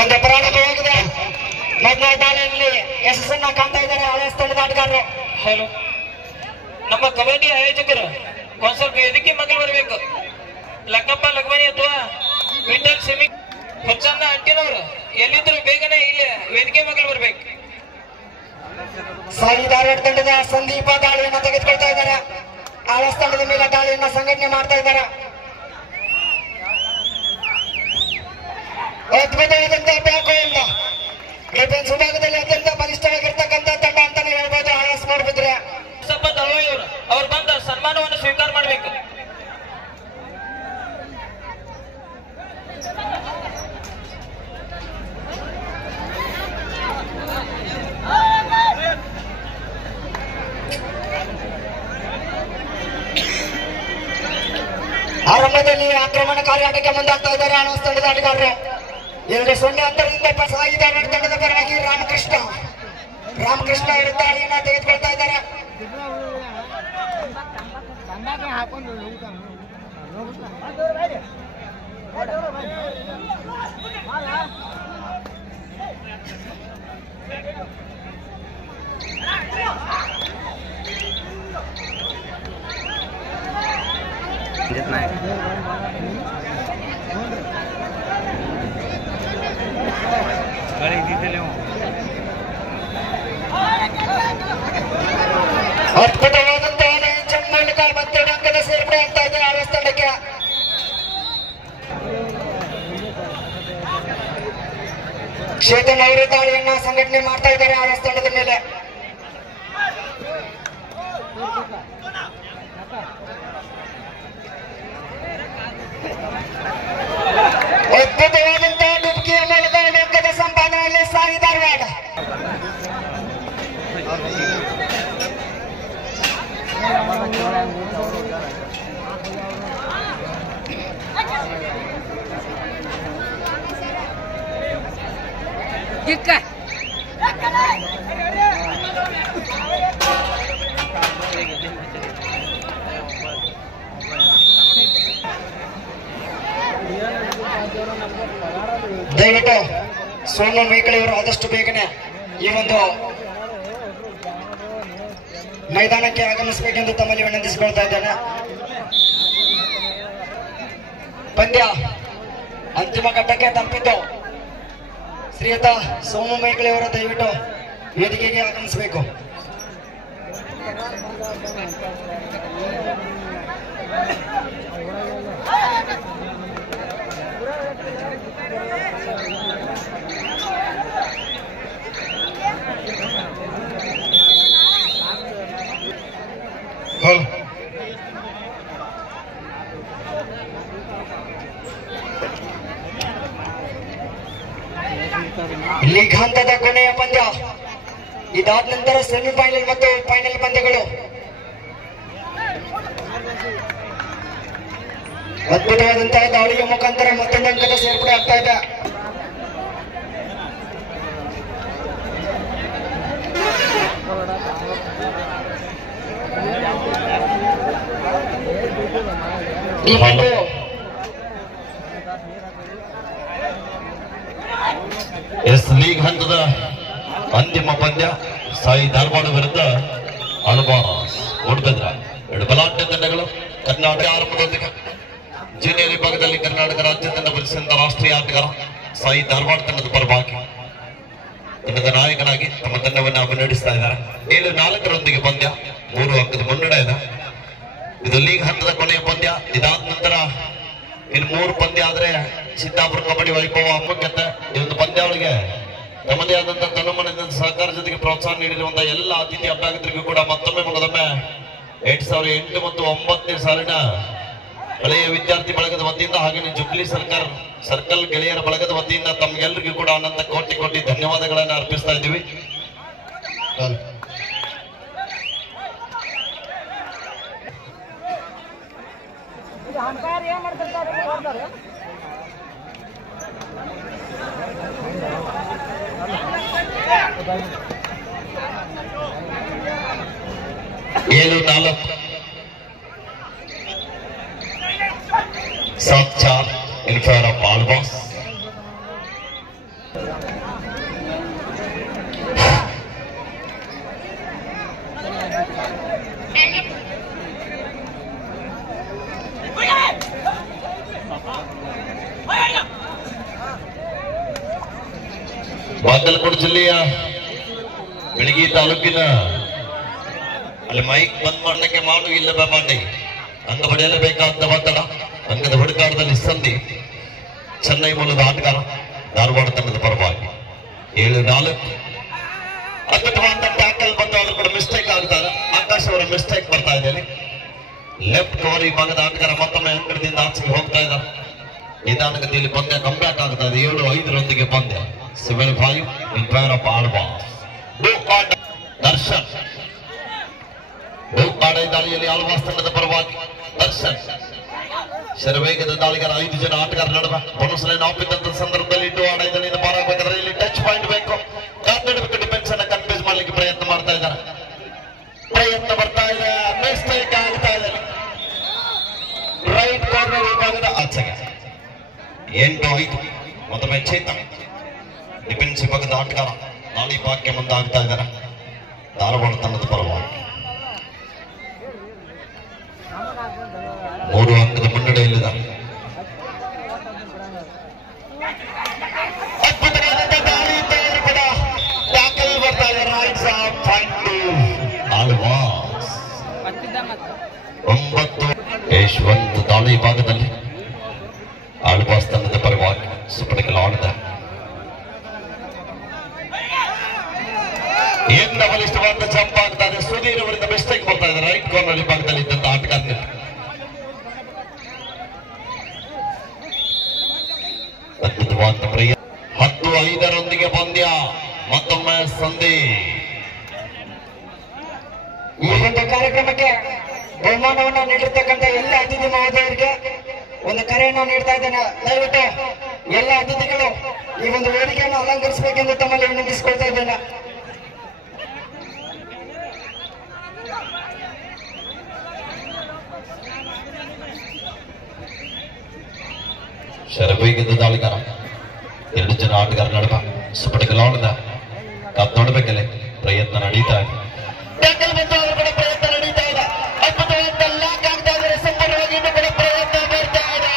ಒಂದು ಪ್ರಾರಂಭವಾಗಿದೆ. ಮೊದಲ ದಾಳಿಯಲ್ಲಿ ಯಶಸ್ಸನ್ನ ಕಾಣ್ತಾ ಇದ್ದಾರೆ ಹಳೆ ಸ್ಥಳದ ಆಟಗಾರರು. ಹಲೋ, ನಮ್ಮ ಕಬಡ್ಡಿ ಆಯೋಜಕರು ಒಂದ್ ಸ್ವಲ್ಪ ವೇದಿಕೆ ಮಗಲು ಬರಬೇಕು. ಲಕ್ಕಪ್ಪ ಲಗ್ಮನಿ ಅಥವಾ ವಿಠಲ್ ಸೆಮಿ ಹೊಚ್ಚನ್ನ ಅಂಟಿನವರು ಎಲ್ಲಿದ್ರು ಬೇಗನೆ ಇಲ್ಲಿ ವೇದಿಕೆ ಮಗಲು ಬರ್ಬೇಕು. ಸಾಯಿ ಧಾರವಾಡ ತಂಡದ ಸಂದೀಪ ದಾಳಿಯನ್ನ ತೆಗೆದುಕೊಳ್ತಾ ಇದ್ದಾರೆ. ಹಳೆ ಸ್ಥಳದ ಮೇಲೆ ದಾಳಿಯನ್ನ ಸಂಘಟನೆ ಮಾಡ್ತಾ ಇದ್ದಾರೆ. ಅದ್ಭುತವಾದಂತಹ ಬ್ಯಾಕ್ ಡಿಫೆನ್ಸ್ ವಿಭಾಗದಲ್ಲಿ ಅತ್ಯಂತ ಬಲಿಷ್ಠವಾಗಿರ್ತಕ್ಕಂಥ ತಂಡ ಅಂತಾನೆ ಹೇಳ್ಬೋದು ಆಯಸ್ ನೋಡ್ಬಿದ್ರೆ. ಸ್ವಲ್ಪ ದಳವಾಯಿಯವರು ಅವ್ರು ಬಂದ ಸನ್ಮಾನವನ್ನು ಸ್ವೀಕಾರ ಮಾಡಬೇಕು. ಆರಂಭದಲ್ಲಿ ಆಕ್ರಮಣಕಾರಿ ಆಟಕ್ಕೆ ಮುಂದಾಗ್ತಾ ಇದ್ದಾರೆ ಹಳೆ ಸ್ಥಳದ ಆಟಗಾರರು. 2-0 ಅಂತರದಿಂದ ಸಾಯಿ ಧಾರವಾಡ ತಂಡದ ಪರವಾಗಿ ರಾಮಕೃಷ್ಣ ಅವರು ದಾಳಿಯನ್ನ ತೆಗೆದುಕೊಳ್ತಾ ಇದ್ದಾರೆ. ಅದ್ಭುತವಾದಂತಹ ಜಂಪ್ ಮೂಲಕ ಮತ್ತೆ ಅಂಕದ ಸೇರ್ಪಡೆ ಆಗ್ತಾ ಇದೆ ಹಳೆ ತಂಡಕ್ಕೆ. ಚೇತನ್ ಅವರು ದಾಳಿಯನ್ನ ಸಂಘಟನೆ ಮಾಡ್ತಾ ಇದ್ದಾರೆ ಹಳೆ ತಂಡದ ಮೇಲೆ. ಅದ್ಭುತವಾದಂತಹ ಡುಬ್ಕಿಯ ಮೂಲಕ ಅಂಕದ ಸಂಪಾದನೆಯಲ್ಲಿ ಸಾಯಿ ಧಾರವಾಡ. ದಯವಿಟ್ಟು ಸೋನು ಮೇಕಳಿಯವರು ಆದಷ್ಟು ಬೇಗನೆ ಈ ಒಂದು ಮೈದಾನಕ್ಕೆ ಆಗಮಿಸಬೇಕೆಂದು ತಮ್ಮಲ್ಲಿ ವಿನಂತಿಸಿಕೊಳ್ತಾ ಇದ್ದೇನೆ. ಪಂದ್ಯ ಅಂತಿಮ ಘಟ್ಟಕ್ಕೆ ತಲುಪಿದ್ದು. ಶ್ರೀಯುತ ಸೋಮು ಮೇಕಳಿಯವರು ದಯವಿಟ್ಟು ವೇದಿಕೆಗೆ ಆಗಮಿಸಬೇಕು. ಲೀಗ್ ಹಂತದ ಕೊನೆಯ ಪಂದ್ಯ. ಇದಾದ ನಂತರ ಸೆಮಿಫೈನಲ್ ಮತ್ತು ಫೈನಲ್ ಪಂದ್ಯಗಳು. ಅದ್ಭುತವಾದಂತಹ ದಾಳಿಯ ಮುಖಾಂತರ ಮತ್ತೊಂದು ಅಂಕದ ಸೇರ್ಪಡೆ ಆಗ್ತಾ ಇದೆ. ಲೀಗ್ ಹಂತದ ಅಂತಿಮ ಪಂದ್ಯ ಸಾಯಿ ಧಾರವಾಡ ವಿರುದ್ಧ ಅಲ್ಬಾಸ್ ಮೂಡಬಿದ್ರ. ಎರಡು ಬಲಾಢ್ಯ ತಂಡಗಳು. ಕರ್ನಾಟಕ ಆರಂಭದೊಂದಿಗೆ ಜೂನಿಯರ್ ವಿಭಾಗದಲ್ಲಿ ಕರ್ನಾಟಕ ರಾಜ್ಯ ತಂಡ ಬಲಿಸಿದಂತ ರಾಷ್ಟ್ರೀಯ ಆಟಗಾರ ಸಾಯಿ ಧಾರವಾಡ ತಂಡದ ಪರವಾಗಿ ತಂಡದ ನಾಯಕನಾಗಿ ತಮ್ಮ ತಂಡವನ್ನು ಮುನ್ನಡೆಸ್ತಾ ಇದ್ದಾರೆ. 7-4 ಪಂದ್ಯ, 3 ಅಂಕದ ಮುನ್ನಡೆ ಇದೆ. ಇದು ಲೀಗ್ ಹಂತದ ಕೊನೆಯ ಪಂದ್ಯ. ಇದಾದ ನಂತರ ಇನ್ನು 3 ಪಂದ್ಯ ಆದ್ರೆ ಸಿದ್ದಾಪುರ ಕಬಡ್ಡಿ ವೈಭವ ಅಮ್ಮಕ್ಕೆ ಈ ಒಂದು ಪಂದ್ಯಾವಳಿಗೆ ತಮ್ಮದೇ ಆದಂತಹ ತನುಮನದ ಸಹಕಾರ ಜೊತೆಗೆ ಪ್ರೋತ್ಸಾಹ ನೀಡಿರುವಂತಹ ಎಲ್ಲ ಅತಿಥಿ ಅಭ್ಯಾಗತರಿಗೂ ಕೂಡ ಮತ್ತೊಮ್ಮೆ ಮುಗಿದೊಮ್ಮೆ 2008 ಮತ್ತು 2009 ಸಾಲಿನ ಹಳೆಯ ವಿದ್ಯಾರ್ಥಿ ಬಳಗದ ವತಿಯಿಂದ ಹಾಗೆ ಜುಬ್ಲಿ ಸರ್ಕಲ್ ಗೆಳೆಯರ ಬಳಗದ ವತಿಯಿಂದ ತಮ್ಗೆಲ್ಲರಿಗೂ ಕೂಡ ಅನಂತ ಕೋಟಿ ಧನ್ಯವಾದಗಳನ್ನು ಅರ್ಪಿಸ್ತಾ ಇದ್ದೀವಿ. 7-4 in favor of Alvas. Bagalkot ಜಿಲ್ಲೆಯ ಬೆಳಗಿ ತಾಲೂಕಿನ ಅಲ್ಲಿ ಮೈಕ್ ಬಂದ್ ಮಾಡ್ಲಿಕ್ಕೆ ಮಾಡು ಇಲ್ಲ ಮಾಡಿ ಅಂಗ ಪಡೆಯಲೇಬೇಕಾದ ಒತ್ತಡ ಅಂಗದ ಹುಡುಕಾಟದಲ್ಲಿ ಸಂಧಿ ಚೆನ್ನೈ ಮೂಲದ ಆಟಗಾರ ಧಾರವಾಡ ತಂಡದ ಪರವಾಗಿ 7-4 ಅದ್ಭುತವಾದ ಟ್ಯಾಕಲ್ ಬಂದು ಅವರು ಕೂಡ ಮಿಸ್ಟೇಕ್ ಆಗ್ತಾರೆ. ಆಕಾಶ್ ಅವರ ಮಿಸ್ಟೇಕ್ ಬರ್ತಾ ಇದ್ದೇನೆ. ಲೆಫ್ಟ್ ಕವರ್ ಈ ಭಾಗದ ಆಟಗಾರ ಮತ್ತೊಮ್ಮೆ ಅಂಕಣದಿಂದ ಆಚೆಗೆ ಹೋಗ್ತಾ ಇದ್ದಾರೆ. ನಿಧಾನಗತಿಯಲ್ಲಿ ಪಂದ್ಯ ಕಂಬ್ಯಾಕ್ ಆಗ್ತಾ ಇದೆ. 7-5 ಪಂದ್ಯ 7-5 in favor of Alvas. Darshan ದಾಳಿಯಲ್ಲಿ ಆಳ್ವಾಸ್ ತಂಡದ ಪರವಾಗಿ ದರ್ಶನ್ ಶರವೇಗದ ದಾಳಿಗಾರ 5 ಜನ ಆಟಗಾರ ನಡುವೆ ಬೋನಸ್ ಲೈನ್ ಆಫ್ ಇದ್ದಂತ ಸಂದರ್ಭದಲ್ಲಿ ಇಟ್ಟು ಆಡೋದರಿಂದ ಪಾರಾಗಬೇಕಾದ್ರೆ ಇಲ್ಲಿ ಟಚ್ ಪಾಯಿಂಟ್ ಬೇಕು. ಕಾತ್ನಡಬೇಕು ಡಿಫೆನ್ಸ್ ಅನ್ನ ಕನ್ಫ್ಯೂಸ್ ಮಾಡ್ಲಿಕ್ಕೆ ಪ್ರಯತ್ನ ಮಾಡ್ತಾ ಇದ್ದಾರೆ. ಪ್ರಯತ್ನ ಬರ್ತಾ ಇದೆ. ಮಿಸ್ಟೇಕ್ ಆಗ್ತಾ ಇದೆ. ರೈಟ್ ಕಾರ್ನರ್ ವಿಭಾಗದ ಆಚೆಗೆ 8-5 ಮತ್ತೊಮ್ಮೆ ಚೇತನ್ ಡಿಫೆನ್ಸ್ ವಿಭಾಗದ ಆಟಗಾರ ದಾಳಿ ಭಾಗ್ಯ ಮುಂದಾಗ್ತಾ ಇದ್ದಾರೆ ಧಾರವಾಡ ತಂಡದ ಪರವಾಗಿ. 3 ಅಂಕದ ಮುನ್ನಡೆಯಲ್ಲಿದ್ದಾರೆ. ಅದ್ಭುತವಾದಂತಹ ದಾಳಿ ಇದ್ದರೂ ಕೂಡ ಟ್ಯಾಕಲ್ ಬರ್ತಾ ಇದೆ. Right side point to Alvas. 9 Yashwant ದಾಳಿ ಭಾಗದಲ್ಲಿ ಆಳ್ವಾಸ್ ತಂಡದ ಪರವಾಗಿ ಸುಪಟಕಲ್ ಆಡಿದ ಏನ ಬಲಿಷ್ಠವಾದ ಜಂಪ್ ಆಗ್ತಾ ಇದೆ. ಸುಧೀರ್ ಅವರಿಂದ ಮಿಸ್ಟೇಕ್ ಬರ್ತಾ ಇದೆ. ರೈಟ್ ಕಾರ್ನರ್ ವಿಭಾಗದಲ್ಲಿ ಇದ್ದಂತ ಆಟಗಾರ 10-5 ಪಂದ್ಯ ಮತ್ತೊಮ್ಮೆ ಸಂಧಿ. ಈ ಒಂದು ಕಾರ್ಯಕ್ರಮಕ್ಕೆ ಬಹುಮಾನವನ್ನು ನೀಡಿರ್ತಕ್ಕಂಥ ಎಲ್ಲ ಅತಿಥಿ ಮಹೋದಯರಿಗೆ ಒಂದು ಕರೆಯನ್ನು ನೀಡ್ತಾ ಇದ್ದೇನೆ. ದಯವಿಟ್ಟು ಎಲ್ಲ ಅತಿಥಿಗಳು ಈ ಒಂದು ವೇದಿಕೆಯನ್ನು ಅಲಂಕರಿಸಬೇಕೆಂದು ತಮ್ಮಲ್ಲಿ ವಿನಂತಿಸಿಕೊಳ್ತಾ ಇದ್ದೇನೆ. ಶರವೇಗದ ದಾಳಿಗಾರ 2 ಜನ ಆಟಗಾರ ನಡುವ ಸುಪಟಕಲ್ ಆಡಿದ ಕಾತ್ ನೋಡ್ಬೇಕಲ್ಲೇ ಪ್ರಯತ್ನ ನಡೀತಾ ಇದೆ. ಪ್ರಯತ್ನ ನಡೀತಾ ಇದೆ. ಅದ್ಭುತವಾದ ಲಾಕ್ ಆಗ್ತಾ ಇದ್ದಾರೆ. ಸಂಪೂರ್ಣವಾಗಿ ಇನ್ನೂ ಕೂಡ ಪ್ರಯತ್ನ ಬರ್ತಾ ಇದೆ.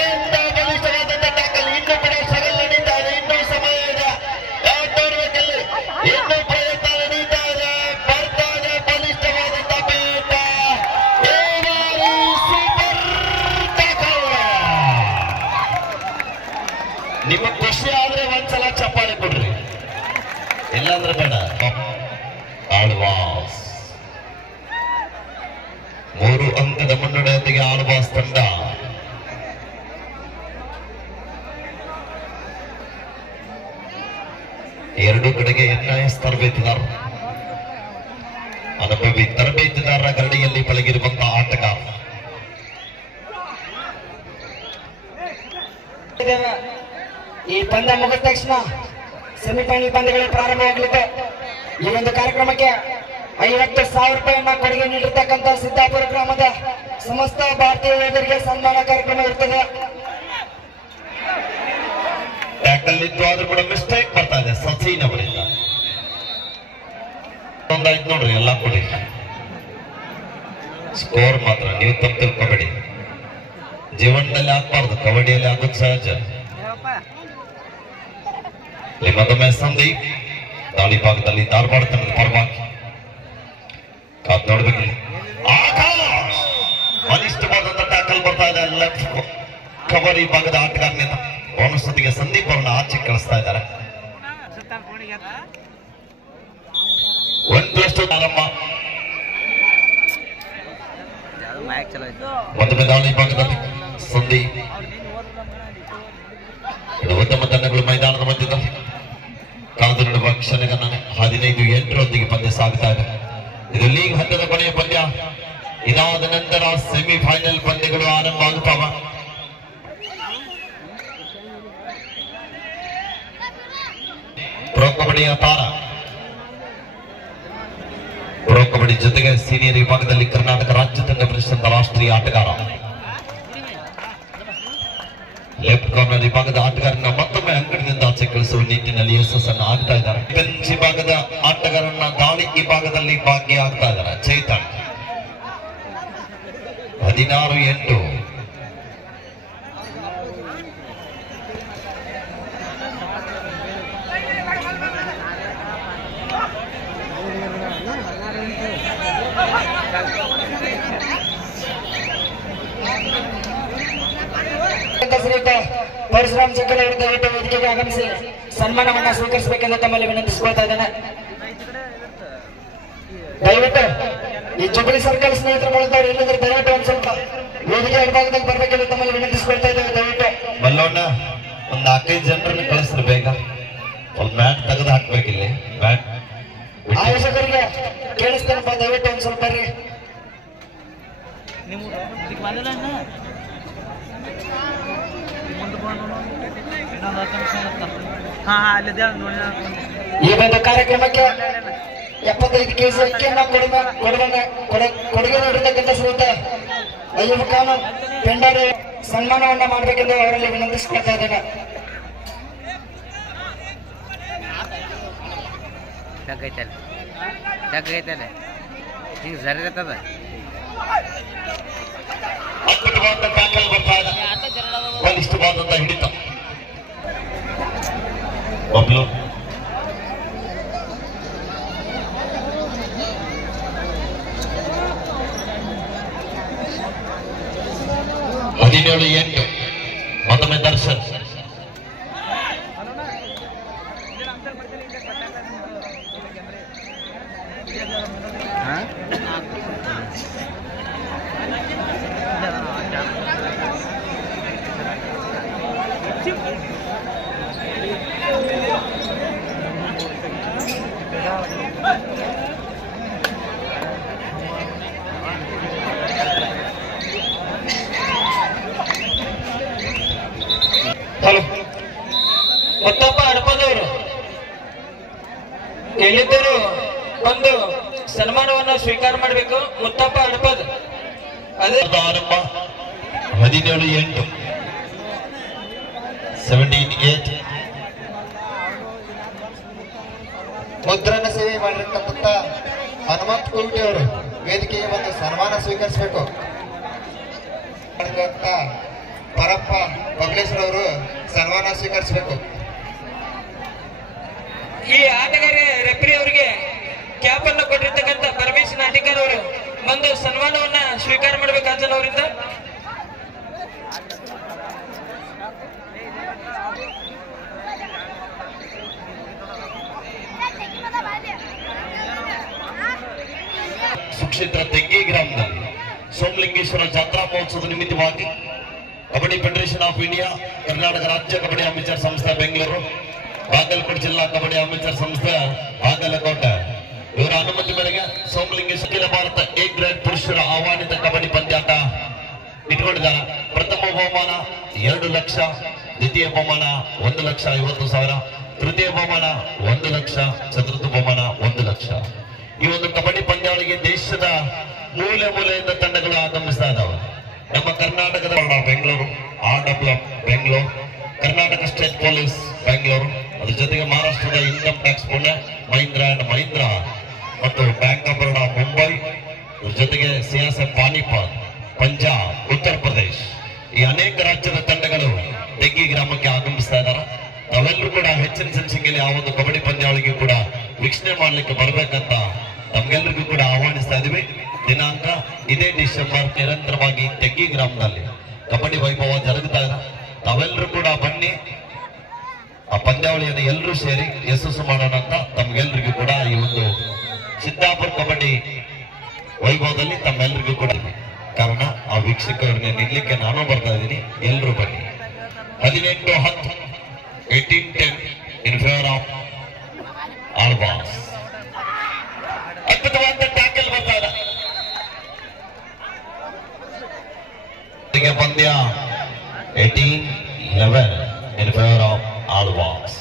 ಎಂತ ಬಲಿಷ್ಠವಾದಂತ ಟ್ಯಾಕಲ್. ಇನ್ನೂ ಕೂಡ ಸಗಲ್ ನಡೀತಾ ಇದೆ. ಇನ್ನೂ ಸಮಯ ಇದೆ. ನೋಡ್ಬೇಕಲ್ಲಿ ಇನ್ನೂ ಪ್ರಯತ್ನ ನಡೀತಾ ಇದೆ. ಬರ್ತಾ ಇದೆ ಬಲಿಷ್ಠವಾದಂತ ಬೇಟ. Super tackle. ನಿಮ್ಮ ಖುಷಿ ಆದ್ರೆ ಒಂದ್ಸಲ ಚಪ್ಪಾಳೆ ಕೊಡ್ರಿ, ಇಲ್ಲಾಂದ್ರೆ ಬೇಡ. ಆಳ್ವಾಸ್ 3 ಅಂಕದ ಮುನ್ನಡೆಯೊಂದಿಗೆ ಆಳ್ವಾಸ್ ತಂಡ ಎರಡು ಕಡೆಗೆ NIS ತರಬೇತಿದಾರ ಅನುಭವಿ ತರಬೇತಿದಾರರ ಗರಡಿಯಲ್ಲಿ ಪಳಗಿರುವಂತಹ ಆಟಗಾರ. ಈ ಪಂದ್ಯ ಮುಗಿದ ತಕ್ಷಣ ಸೆಮಿಫೈನಲ್ ಪಂದ್ಯಗಳು ಪ್ರಾರಂಭವಾಗಲಿದೆ. ಈ ಒಂದು ಕಾರ್ಯಕ್ರಮಕ್ಕೆ 50,000 ರೂಪಾಯಿಯನ್ನ ಕೊಡುಗೆ ನೀಡಿರ್ತಕ್ಕಂಥ ಸಿದ್ದಾಪುರ ಗ್ರಾಮದ ಸಮಸ್ತ ಭಾರತೀಯ ಯೋಧರಿಗೆ ಸನ್ಮಾನ ಕಾರ್ಯಕ್ರಮ ಇರ್ತದೆ. ಟ್ಯಾಕಲ್ ಇತ್ತು ಆದ್ರೂ ಕೂಡ ಮಿಸ್ಟೇಕ್ ಬರ್ತಾ ಇದೆ ಸಚಿನ್ ಅವರಿಂದ. ಒಂದಾಯ್ತು ನೋಡ್ರಿ, ಎಲ್ಲ ಕೊಡಿ. ಸ್ಕೋರ್ ಮಾತ್ರ ನೀವು ತಪ್ಪು ತಿಳ್ಕೊಬೇಡಿ. ಜೀವನದಲ್ಲಿ ಆಗ್ಬಾರ್ದು, ಕಬಡ್ಡಿಯಲ್ಲಿ ಆಗೋದು ಸಹಜ. ಮತ್ತೊಮ್ಮೆ ಸಂಧಿ ದಾಳಿ ಭಾಗದಲ್ಲಿ ಧಾರವಾಡ ತಂಡದ ಪರವಾಗಿ ಕಾದ್ ನೋಡ್ಬೇಕು. ಬಲಿಷ್ಠವಾದಂತ ಟ್ಯಾಕಲ್ ಬರ್ತಾ ಇದೆ. ಲೆಫ್ಟ್ ಕವರ್ ಈ ಭಾಗದ ಆಟಗಾರನಿಂದ ಬೋನಸ್ ಜೊತೆಗೆ ಸಂದೀಪ್ ಅವರನ್ನ ಆಚೆ ಕಳಿಸ್ತಾ ಇದ್ದಾರೆ. 1+2 ಆರಂಭ. ಮತ್ತೊಮ್ಮೆ ದಾಳಿ ಭಾಗದಲ್ಲಿ ಸಂಧಿ. ಉತ್ತಮ ತಂಡಗಳು ಮೈದಾನದ ಮಧ್ಯದಲ್ಲಿ ಕಾದು ನಡುವ ಕ್ಷಣಗಣ 15-8 ಪಂದ್ಯ ಸಾಗ್ತಾ ಇದೆ. ಇದು ಲೀಗ್ ಹಂತದ ಕೊನೆಯ ಪಂದ್ಯ. ಇದಾದ ನಂತರ ಸೆಮಿಫೈನಲ್ ಪಂದ್ಯಗಳು ಆರಂಭ ಆಗುತ್ತವ. ಪ್ರೋ ಕಬಡ್ಡಿಯ ತಾರ. ಪ್ರೋ ಕಬಡ್ಡಿ ಜೊತೆಗೆ ಸೀನಿಯರ್ ವಿಭಾಗದಲ್ಲಿ ಕರ್ನಾಟಕ ರಾಜ್ಯ ತಂಡ ಪ್ರಶಸ್ತ ರಾಷ್ಟ್ರೀಯ ಆಟಗಾರ ಲೆಫ್ಟ್ ಕಾರ್ನರ್ ವಿಭಾಗದ ಆಟಗಾರನ ಮತ್ತೊಮ್ಮೆ ಅಂಗಡಿನಿಂದ ಆಚೆ ಕಳಿಸುವ ನಿಟ್ಟಿನಲ್ಲಿ ಯಶಸ್ಸನ್ನು ಆಗ್ತಾ ಇದ್ದಾರೆ. ಬೆಂಚ್ ವಿಭಾಗದ ಆಟಗಾರನ ದಾಳಿ ವಿಭಾಗದಲ್ಲಿ ಭಾಗಿಯಾಗ್ತಾ ಇದ್ದಾರೆ ಚೈತನ್. 16-8. ಶ್ರೀಯುತ ಪರಶುರಾಮ್ ಜಗ್ಗಲ್ ಅವರು ದಯವಿಟ್ಟು ವೇದಿಕೆಗೆ ಆಗಮಿಸಿ ಸನ್ಮಾನವನ್ನ ಸ್ವೀಕರಿಸಬೇಕೆಂದು ತಮ್ಮಲ್ಲಿ ವಿನಂತಿಸಿಕೊಳ್ತಾ ಇದ್ದೇನೆ. ದಯವಿಟ್ಟು ಈ ಜುಬ್ಲಿ ಸರ್ಕಲ್ ಸ್ನೇಹಿತರು ಬಳದವರು ಇಲ್ಲಂದ್ರೆ ದಯವಿಟ್ಟು ಒಂದ್ ಸ್ವಲ್ಪ ವೇದಿಕೆ ಎಡಭಾಗದಲ್ಲಿ ಬರ್ಬೇಕೆಂದು ತಮ್ಮಲ್ಲಿ ವಿನಂತಿಸಿಕೊಳ್ತಾ ಇದ್ದೇವೆ. ದಯವಿಟ್ಟು ಬಲ್ಲೋಣ ಒಂದ್ 4-5 ಜನರನ್ನು ಕಳಿಸ್ರಿ ಬೇಗ. ಒಂದು ಮ್ಯಾಟ್ ತೆಗೆದು ಹಾಕ್ಬೇಕಿಲ್ಲಿ. ಮ್ಯಾಟ್ ಆಯೋಜಕರಿಗೆ ಕೇಳಿಸ್ತೇನಪ್ಪ, ದಯವಿಟ್ಟು ಒಂದ್ ಸ್ವಲ್ಪ ಬರ್ರಿ. ಈ ಒಂದು ಕಾರ್ಯಕ್ರಮಕ್ಕೆ 75 kg ಅಕ್ಕಿಯನ್ನ ಕೊಡುಗೆ ನೀಡಿರ್ತಕ್ಕಂಥ ಶ್ರೀಯುತ ಅಯ್ಯೂಬ್ ಖಾನ್ ಪೆಂಡಾರಿ ಸನ್ಮಾನವನ್ನ ಮಾಡಬೇಕೆಂದು ಅವರಲ್ಲಿ ವಿನಂತಿಸಿಕೊಳ್ತಾ ಇದ್ದೇನೆ. ಹಿಂಗೆ ಸರಿ ಇರ್ತದ. ಅದ್ಭುತವಾದ ಟ್ಯಾಕಲ್ ಬರ್ತಾ ಇದೆ, ಬಲಿಷ್ಠವಾದಂತ ಹಿಡಿತ. ಬಬ್ಲು 17-8. ಮತ್ತೊಮ್ಮೆ ದರ್ಶನ್. ಮುತ್ತಪ್ಪ ಹಡಪದವರು ಎಲ್ಲಿದ್ದರು ಬಂದು ಸನ್ಮಾನವನ್ನ ಸ್ವೀಕಾರ ಮಾಡಬೇಕು. ಮುತ್ತಪ್ಪ ಹಡಪದ್ ಅದೇ ಆರಂಭ 17-8. 17-8. ಮುದ್ರಣ ಸೇವೆ ಮಾಡಿರ್ತಕ್ಕಂಥ ಹನುಮಂತ್ ಕುಲ್ಟಿ ಅವರು ವೇದಿಕೆಗೆ ಬಂದು ಸನ್ಮಾನ ಸ್ವೀಕರಿಸಬೇಕು. ಪರಪ್ಪ ಬಬ್ಲೇಶ್ವರ ಅವರು ಸನ್ಮಾನ ಸ್ವೀಕರಿಸಬೇಕು. ಈ ಆಟಗಾರ ರೆಫ್ರಿ ಅವರಿಗೆ ಕ್ಯಾಪ್ ಅನ್ನು ಕೊಟ್ಟಿರ್ತಕ್ಕಂಥ ಪರಮೇಶ್ ನಾಟಿಕರ್ ಅವರು ಬಂದು ಸನ್ಮಾನವನ್ನ ಸ್ವೀಕಾರ ಮಾಡಬೇಕಾದ ಅವರಿಂದ. ಸುಕ್ಷೇತ್ರ ತೆಂಗಿ ಗ್ರಾಮದಲ್ಲಿ ಸೋಮಲಿಂಗೇಶ್ವರ ಜಾತ್ರಾ ಮಹೋತ್ಸವದ ನಿಮಿತ್ತವಾಗಿ kabaddi federation of India, Karnataka ರಾಜ್ಯ ಕಬಡ್ಡಿ ಅಮೇಚರ್ ಸಂಸ್ಥೆ ಬೆಂಗಳೂರು, ಬಾಗಲಕೋಟೆ ಜಿಲ್ಲಾ ಕಬಡ್ಡಿ ಅಮೇಚರ್ ಸಂಸ್ಥೆ ಬಾಗಲಕೋಟೆ ಇವರ ಅನುಮತಿ ಮೇರೆಗೆ ಸೋಮಲಿಂಗೇಶ್ವರ ಅಖಿಲ ಭಾರತ ಎ ಗ್ರೇಡ್ ಪುರುಷರ ಆಹ್ವಾನಿತ ಕಬಡ್ಡಿ ಪಂದ್ಯಾಟ ಇಟ್ಕೊಂಡಿದ್ದಾರೆ. ಪ್ರಥಮ ಬಹುಮಾನ 2 ಲಕ್ಷ, ದ್ವಿತೀಯ ಬಹುಮಾನ 1,50,000, ತೃತೀಯ ಬಹುಮಾನ 1 ಲಕ್ಷ, ಚತುರ್ಥ ಬಹುಮಾನ 1 ಲಕ್ಷ. ಈ ಒಂದು ಕಬಡ್ಡಿ ಪಂದ್ಯಾವಳಿಗೆ ದೇಶದ ಮೂಲೆ ಮೂಲೆಯಿಂದ ತಂಡಗಳು ಆಗಮಿಸ್ತಾ ಇದ್ದಾವೆ. ನಮ್ಮ ಕರ್ನಾಟಕದ Bengaluru, RWF Bengaluru, Karnataka state police Bengaluru, ಅದ್ರ ಜೊತೆಗೆ ಮಹಾರಾಷ್ಟ್ರದ income tax Pune, Mahindra and Mahindra ಮತ್ತು ಬ್ಯಾಂಕ್ ಆಫ್ ಬರೋಡಾ ಮುಂಬೈ, ಅದ್ರ ಜೊತೆಗೆ CSF ಪಾನಿಪತ್, ಪಂಜಾಬ್, ಉತ್ತರ ಪ್ರದೇಶ್, ಈ ಅನೇಕ ರಾಜ್ಯದ ತಂಡಗಳು ತೆಗ್ಗಿ ಗ್ರಾಮಕ್ಕೆ ಆಗಮಿಸ್ತಾ ಇದ್ದಾರೆ. ತಾವೆಲ್ಲರೂ ಕೂಡ ಹೆಚ್ಚಿನ ಸಂಖ್ಯೆಯಲ್ಲಿ ಆ ಒಂದು ಕಬಡ್ಡಿ ಪಂದ್ಯಾವಳಿಗೆ ಕೂಡ ವೀಕ್ಷಣೆ ಮಾಡ್ಲಿಕ್ಕೆ ಬರ್ಬೇಕಂತ ತಮ್ಗೆಲ್ಲರಿಗೂ ಕೂಡ ಆಹ್ವಾನಿಸ್ತಾ ಇದೀವಿ. ದಿನಾಂಕ ಇದೇ ಡಿಸೆಂಬರ್. ನಿರಂತರವಾಗಿ ತೆಗ್ಗಿ ಗ್ರಾಮದಲ್ಲಿ ಕಬಡ್ಡಿ ವೈಭವ ಜರುಗುತ್ತಾ ಇದೆ. ತಾವೆಲ್ಲರೂ ಕೂಡ ಬನ್ನಿ, ಆ ಪಂದ್ಯಾವಳಿಯನ್ನು ಎಲ್ಲರೂ ಸೇರಿ ಯಶಸ್ಸು ಮಾಡೋಣ ಅಂತ ತಮ್ಗೆಲ್ರಿಗೂ ಕೂಡ ಈ ಒಂದು ಸಿದ್ದಾಪುರ ಕಬಡ್ಡಿ ವೈಭವದಲ್ಲಿ ತಮ್ಮೆಲ್ಲರಿಗೂ ಕೂಡ ಕಾರಣ ಆ ವೀಕ್ಷಕರನ್ನ ನಿಲ್ಲಕ್ಕೆ ನಾನು ಬರ್ತಾ ಇದ್ದೀನಿ. ಎಲ್ಲರೂ ಬನ್ನಿ. 18-10, 18-10 in favor of Albas. ಅದ್ಭುತವಾದ ಟ್ಯಾಕಲ್ ಬರ್ತಾ ಇದೆ. ಪಂದ್ಯ 18-11 in favor of Albas.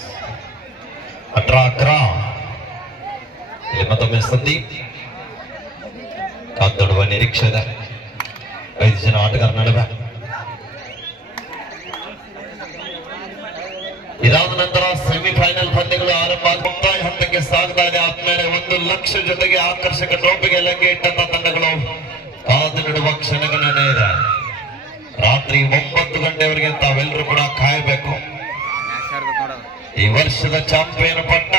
18-11 ಇಲ್ಲಿ ಮತ್ತೊಮ್ಮೆ ಸಂದೀಪ್ ಕಾತೊಡುವ ನಿರೀಕ್ಷೆ ಇದೆ. 5 ಜನ ಆಟಗಾರ ನಡುವೆ ಇದಾದ ನಂತರ ಸೆಮಿಫೈನಲ್ ಪಂದ್ಯಗಳು ಆರಂಭ ಮುಕ್ತಾಯ ಹಂತಕ್ಕೆ ಸಾಗ್ತಾ ಇದೆ. ಆದ್ಮೇಲೆ 1 ಲಕ್ಷ ಜೊತೆಗೆ ಆಕರ್ಷಕ ಟ್ರೋಫಿಗೆ ಲಗ್ಗೆ ಇಟ್ಟಂತ ತಂಡಗಳು ಕಾದು ನೀಡುವ ಕ್ಷಣಗಳನ್ನೇ ಇದೆ. ರಾತ್ರಿ 9 ಗಂಟೆವರೆಗೆ ತಾವೆಲ್ಲರೂ ಕೂಡ ಕಾಯಬೇಕು. ಈ ವರ್ಷದ ಚಾಂಪಿಯನ್ ಪಟ್ಟ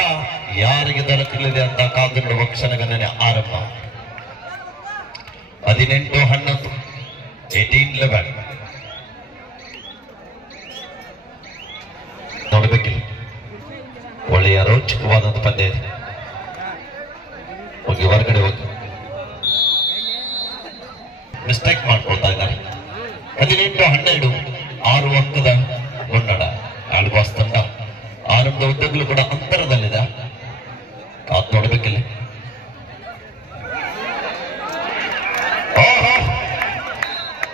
ಯಾರಿಗೆ ದೊರಕಲಿದೆ ಅಂತ ಕಾದು ನೀಡುವ ಕ್ಷಣಗಳನ್ನೇ ಆರಂಭ. 18-11 18-11 ನೋಡಬೇಕಿಲ್ಲ. ಒಳ್ಳೆಯ ರೋಚಕವಾದಂತ ಪಂದ್ಯ ಇದೆ. ಹೋಗಿ ಹೊರಗಡೆ ಹೋಗಿ ಮಿಸ್ಟೇಕ್ ಮಾಡ್ಕೊಳ್ತಾ ಇದ್ದಾರೆ. 18-12 6 ಅಂಕದ ಮುನ್ನಡ. ಆಳ್ವಾಸ್ ತಂಡ ಆರಂಭದ ಉದ್ದಗಲೂ ಕೂಡ ಅಂತರದಲ್ಲಿದೆ. ಕಾತ್ ನೋಡಬೇಕಿಲ್ಲ.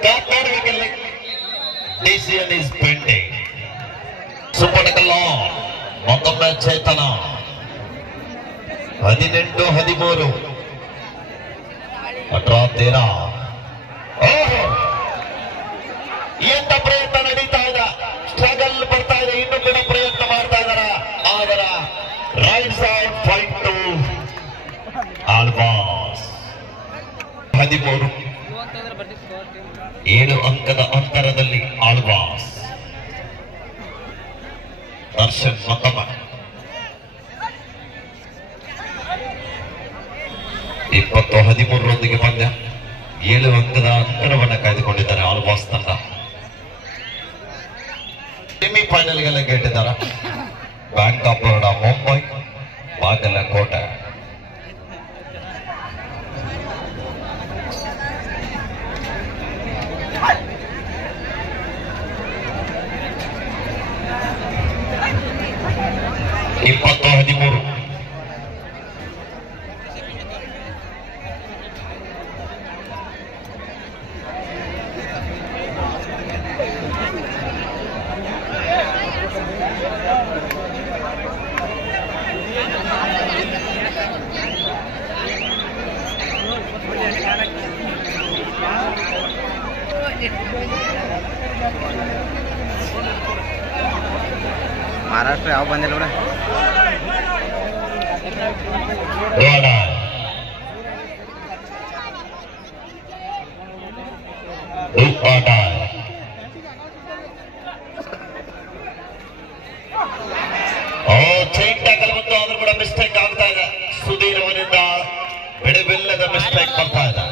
ಕಾತ್ ನೋಡಬೇಕಿಲ್ಲ. Decision is pending. ಸುಪಟಕಲ್ಲ ಮತ್ತೊಮ್ಮೆ ಚೇತನ. 18-13 18-13 ಎಂತ ಪ್ರಯತ್ನ ನಡೀತಾ ಇದೆ. ಸ್ಟ್ರಗಲ್ ಬರ್ತಾ ಇದೆ. ಇನ್ನು ಕೂಡ ಪ್ರಯತ್ನ ಮಾಡ್ತಾ ಇದಾರ. ಆದರ right side fight to Alvas. 13 7 ಅಂಕದ ಅಂತರದಲ್ಲಿ ಆಳ್ವಾಸ್. ದರ್ಶನ್ ಮತ್ತೊಮ್ಮ 20-13 ಪಂದ್ಯ 7 ಅಂಕದ ಅಂತರವನ್ನು ಕಾಯ್ದುಕೊಂಡಿದ್ದಾರೆ ಆಳ್ವಾಸ್ ತಂಡ. ಸೆಮಿಫೈನಲ್ಗೆಲ್ಲ ಗೆದ್ದಿದ್ದಾರೆ. Bank of Baroda Mumbai, Bagalkote. ಮಹಾರಾಷ್ಟ್ರ ಯಾವ ಬಂದಿಲ್ಲ ಬಿಡ. ಚೈನ್ ಟ್ಯಾಕಲ್ ಬಂದು ಆದ್ರೂ ಕೂಡ ಮಿಸ್ಟೇಕ್ ಆಗ್ತಾ ಇದೆ. ಸುಧೀರ್ ಅವರಿಂದ ಬೆಳೆಬೆಲ್ಲದ ಮಿಸ್ಟೇಕ್ ಬರ್ತಾ ಇದೆ.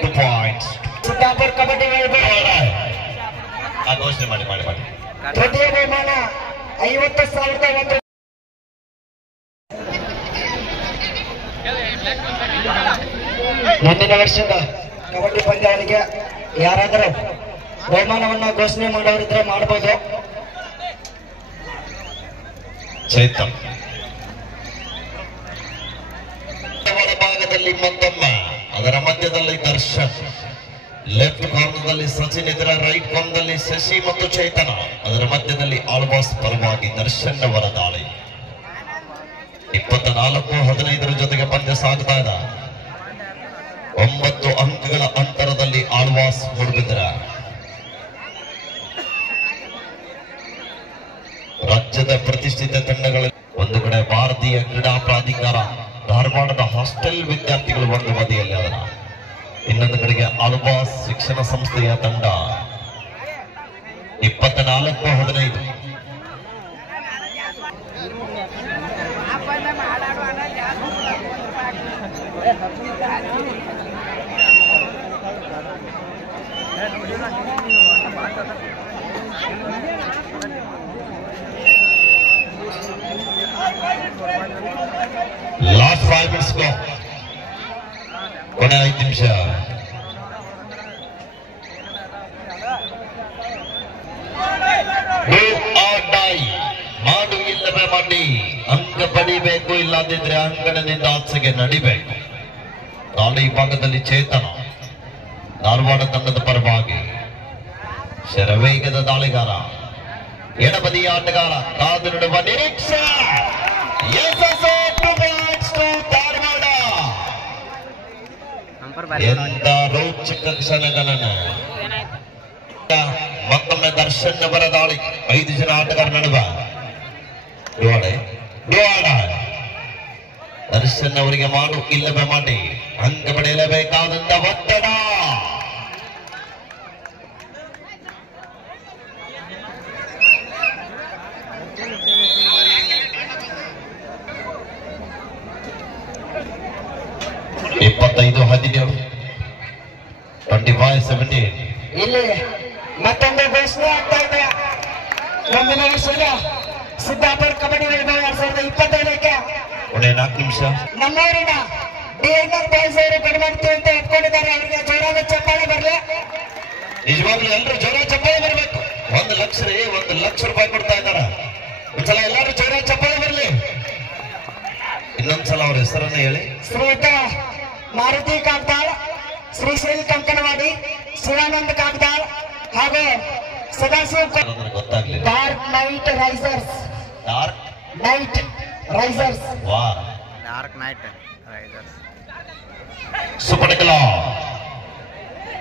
2 ಪಾಯಿಂಟ್ಸ್. ಕಬಡ್ಡಿ ಘೋಷಣೆ ಮಾಡಿ ಮಾಡಿ ಮಾಡಿ. ತೃತೀಯ ಬಹುಮಾನ 50,000. ಮುಂದಿನ ವರ್ಷದ ಕಬಡ್ಡಿ ಪಂದ್ಯಾವಳಿಗೆ ಯಾರಾದರೂ ಬಹುಮಾನವನ್ನ ಘೋಷಣೆ ಮಾಡೋರಿದ್ರೆ ಮಾಡಬಹುದು. ಚೈತನ್ ಭಾಗದಲ್ಲಿ ಮತ್ತೊಮ್ಮೆ, ಅದರ ಮಧ್ಯದಲ್ಲಿ ದರ್ಶನ್, ಲೆಫ್ಟ್ ಕಾರ್ನರ್ದಲ್ಲಿ ಸಚಿನ್, ಇದರ ರೈಟ್ ಕಾರ್ನರ್ದಲ್ಲಿ ಶಶಿ ಮತ್ತು ಚೈತನ, ಅದರ ಮಧ್ಯದಲ್ಲಿ ಆಳ್ವಾಸ್ ಪರವಾಗಿ ದರ್ಶನ್ ಅವರ ದಾಳಿ. 24-15 ಜೊತೆಗೆ ಪಂದ್ಯ ಸಾಗ್ತಾ ಇದೆ. 9 ಅಂಕಗಳ ಅಂತರದಲ್ಲಿ ಆಳ್ವಾಸ್ ಮೂಡಿಬಿದ್ರ. ರಾಜ್ಯದ ಪ್ರತಿಷ್ಠಿತ ತಂಡಗಳಲ್ಲಿ ಒಂದು ಕಡೆ ಭಾರತೀಯ ಕ್ರೀಡಾ ಪ್ರಾಧಿಕಾರ, ಧಾರವಾಡದ ಹಾಸ್ಟೆಲ್ ವಿದ್ಯಾರ್ಥಿಗಳು ಒಂದು ಬದಿಯಲ್ಲಿ ಅದರ, ಇನ್ನೊಂದು ಕಡೆಗೆ ಆಳ್ವಾಸ್ ಶಿಕ್ಷಣ ಸಂಸ್ಥೆಯ ತಂಡ. 24-15 ಲಾಸ್ಟ್ 5 minutes ಕೊನೆ 5 ನಿಮಿಷ. ಮಾಡು ಇಲ್ಲವೇ ಮಾಡಿ, ಅಂಕ ಪಡಿಬೇಕು, ಇಲ್ಲದಿದ್ರೆ ಅಂಗಣದಿಂದ ಆಚೆಗೆ ನಡಿಬೇಕು. ದಾಳಿ ಭಾಗದಲ್ಲಿ ಚೇತನ, ಧಾರವಾಡ ತಂಡದ ಪರವಾಗಿ ಶರವೇಗದ ದಾಳಿಗಾರ, ಎಡಬದಿಯ ಆಟಗಾರ, ಕಾದು ನೋಡುವ ನಿರೀಕ್ಷೆ. ಧಾರವಾಡ ಎಂತ ರೋಚಕ ಕ್ಷಣಗಳನ್ನು. ಮತ್ತೊಮ್ಮೆ ದರ್ಶನ್ ಅವರ ದಾಳಿ, 5 ಜನ ಆಟಗಾರ ನಡುವ ದರ್ಶನ್ ಅವರಿಗೆ ಮಾಡು ಇಲ್ಲವೇ ಮಾಡಿ ಅಂಕ ಪಡೆಯಲೇಬೇಕಾದಂತ ಒತ್ತಡ. ಇಪ್ಪತ್ತೈದು 17 25-17. ಇಲ್ಲಿ ಮತ್ತೊಂದು ಘೋಷಣೆ ಆಗ್ತಾ ಇದೆ. ಮುಂದಿನ ವರ್ಷದ ಸಿದ್ದಾಪುರ ಕಬಡ್ಡಿ ವೈಭವ 2025ಕ್ಕೆ 4 ನಿಮಿಷ ನಮ್ಮೂರಿನ ಡಿಎನ್ಆರ್ ಬಾಯ್ಸ್ ಅವರು ಕೊಡಮಾಡ್ತೀವಿ ಅಂತ ಇಟ್ಕೊಂಡಿದ್ದಾರೆ. ಅವರಿಗೆ ಜೋರಾದ ಚಪ್ಪಾಳೆ ಬರಲಿ. ನಿಜವಾಗ್ಲೂ ಎಲ್ಲರೂ ಜೋರ ಚಪ್ಪಾಳೆ ಬರಬೇಕು. 1 ಲಕ್ಷ ರೀ, 1 ಲಕ್ಷ ರೂಪಾಯಿ ಕೊಡ್ತಾ ಇದ್ದಾರ. ಒಂದ್ಸಲ ಎಲ್ಲರೂ ಜೋರ ಚಪ್ಪಾಳೆ ಬರಲಿ. ಇನ್ನೊಂದ್ಸಲ ಅವ್ರ ಹೆಸರನ್ನ ಹೇಳಿ. ಶ್ರೀಯುತ ಮಾರುತಿ ಕಾಗ್ದಾಳ್, ಶ್ರೀಶೈಲ್ ಕಂಕನವಾಡಿ, ಶಿವಾನಂದ್ ಕಾಗ್ದಾಳ್ ಹಾಗೂ ಸದಾಶಿವ್ ಗೊತ್ತಾಗ್ಲಿಲ್ಲ. Dark night risers. Dark night risers. ವಾ ಡಾರ್ಕ್ ನೈಟ್ ರೈಸರ್ಸ್. ಸುಪಟಕಲ.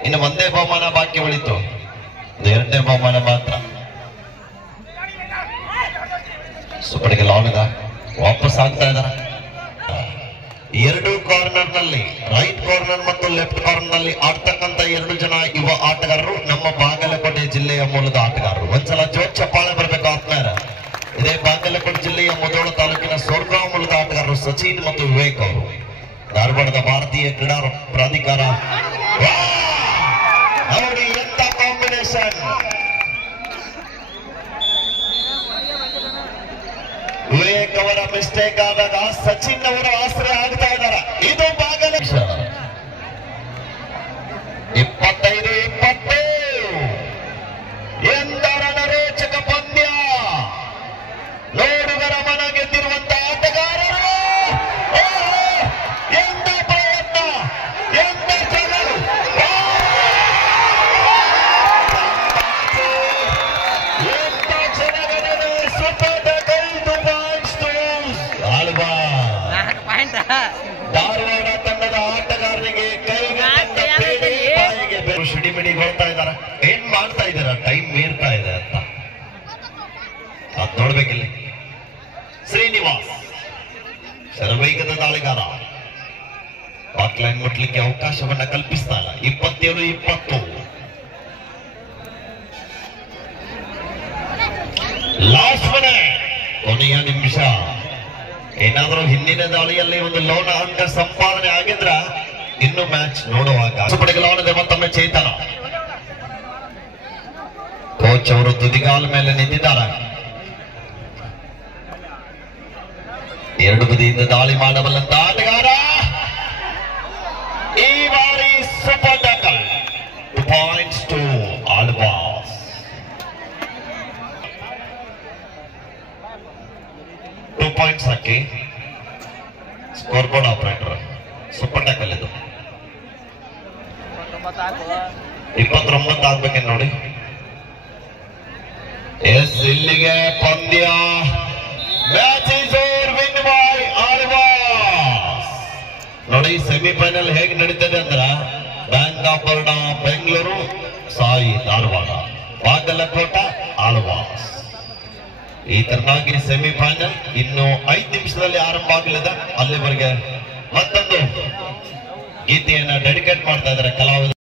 ಇನ್ನು ಒಂದೇ ಬಹುಮಾನ ಬಾಕಿ ಉಳಿತು. 2ನೇ ಬಹುಮಾನ ಮಾತ್ರ. ಸುಪಟಕಲ ಅವನಿದ ವಾಪಸ್ ಆಗ್ತಾ ಇದಾರ. 2 ಕಾರ್ನರ್ ನಲ್ಲಿ, ರೈಟ್ ಕಾರ್ನರ್ ಮತ್ತು ಲೆಫ್ಟ್ ಕಾರ್ನರ್ ನಲ್ಲಿ ಆಡ್ತಕ್ಕಂತ 2 ಜನ ಯುವ ಆಟಗಾರರು ನಮ್ಮ ಬಾಗಲಕೋಟೆ ಜಿಲ್ಲೆಯ ಮೂಲದ ಆಟಗಾರರು. ಒಂದ್ಸಲ ಜೋರ್ ಚಪ್ಪಾಳೆ ಬರ್ಬೇಕು ಆತ್ಮೀಯರ. ಇದೇ ಬಾಗಲಕೋಟೆ ಜಿಲ್ಲೆಯ ಮುಧೋಳ ತಾಲೂಕಿನ ಸೋರ್ಗಾಂವ್ ಮೂಲದ ಆಟಗಾರರು ಸಚಿನ್ ಮತ್ತು ವಿವೇಕ್ ಅವರು. ಧಾರವಾಡದ ಭಾರತೀಯ ಕ್ರೀಡಾ ಪ್ರಾಧಿಕಾರ. ನೋಡಿ ಎಂತ ಕಾಂಬಿನೇಷನ್. ವಿವೇಕ್ ಅವರ ಮಿಸ್ಟೇಕ್ ಆದಾಗ ಸಚಿನ್ ಅವರು ಆಶ್ರಯ ಆಗ್ತಾ ಇದ್ದಾರೆ. ಇದು ಬಾಗಲಕೋಟೆ. 25-20 ಎಂದರನ ರೋಚಕ ಪಂದ್ಯ. ನೋಡುಗರ ಮನ ಗೆದ್ದಿರುವಂತ ಆಟಗಾರರು. ಎಂತ ಪ್ರಯತ್ನ, ಎಂತ ಜಗಳು. ಎಂತ ಜನಗಣನೆ. ಸೂಪರ್ ಆಳ್ವಾ. ಧಾರವಾಡ ತಂಡದ ಆಟಗಾರರಿಗೆ ಕೈಗೆ ಸಿಡಿಮಿಡಿಗೊಳ್ತಾ ಇದಾರ. ಏನ್ ಮಾಡ್ತಾ ಇದಾರ? ಟೈಮ್ ಮೀರ್ತಾ ಇದೆ ಅಂತ ಅದ್ ನೋಡ್ಬೇಕಿಲ್ಲಿ. ಶ್ರೀನಿವಾಸ್ ಶರವೈಗದ ದಾಳಿಗಾರ ಬಾಕ್ಲೈನ್ ಮುಟ್ಲಿಕ್ಕೆ ಅವಕಾಶವನ್ನ ಕಲ್ಪಿಸ್ತಾ ಇಲ್ಲ. 27-20 ಲಾಸ್ಟ್ ಮನೆ ಕೊನೆಯ ನಿಮಿಷ. ಏನಾದ್ರೂ ಹಿಂದಿನ ದಾಳಿಯಲ್ಲಿ ಒಂದು ಲೋನ ಅಂಕ ಸಂಪಾದನೆ ಆಗಿದ್ರ ಇನ್ನು ಮ್ಯಾಚ್ ನೋಡುವಾಗ ಸುಪಡಿಗಲವನದೆ ಮತ್ತೊಮ್ಮೆ ಚೇತನ. ಕೋಚ್ ಅವರು ತುದಿಗಾಲ ಮೇಲೆ ನಿಂತಿದ್ದಾರೆ. 2 ಬದಿಯಿಂದ ದಾಳಿ ಮಾಡಬಲ್ಲಂತ ಆಟಗಾರ. ಈ ಬಾರಿ super tackle. 2 points to Alvas. 2 points ಹಾಕಿ score board operator. Super tackle ಇದು. 29 ಆಗ್ಬೇಕೇನು ನೋಡಿ. ಎಸ್, ಇಲ್ಲಿಗೆ ಪಂದ್ಯ. Match is over, win by Alvas. ನೋಡಿ ಸೆಮಿಫೈನಲ್ ಹೇಗೆ ನಡೀತದೆ ಅಂದ್ರ ಬ್ಯಾಂಕ್ ಆಫ್ ಬರೋಡಾ ಬೆಂಗಳೂರು, ಸಾಯಿ ಧಾರವಾಡ, ಬಾಗಲಕೋಟ ಆಳ್ವಾಸ್. ಈ ತರನಾಗಿ ಸೆಮಿಫೈನಲ್ ಇನ್ನು 5 ನಿಮಿಷದಲ್ಲಿ ಆರಂಭ ಆಗಲಿದೆ. ಅಲ್ಲಿವರೆಗೆ ಮತ್ತೊಂದು ಗೀತೆಯನ್ನ ಡೆಡಿಕೇಟ್ ಮಾಡ್ತಾ ಇದ್ದಾರೆ ಕಲಾವಿದರು.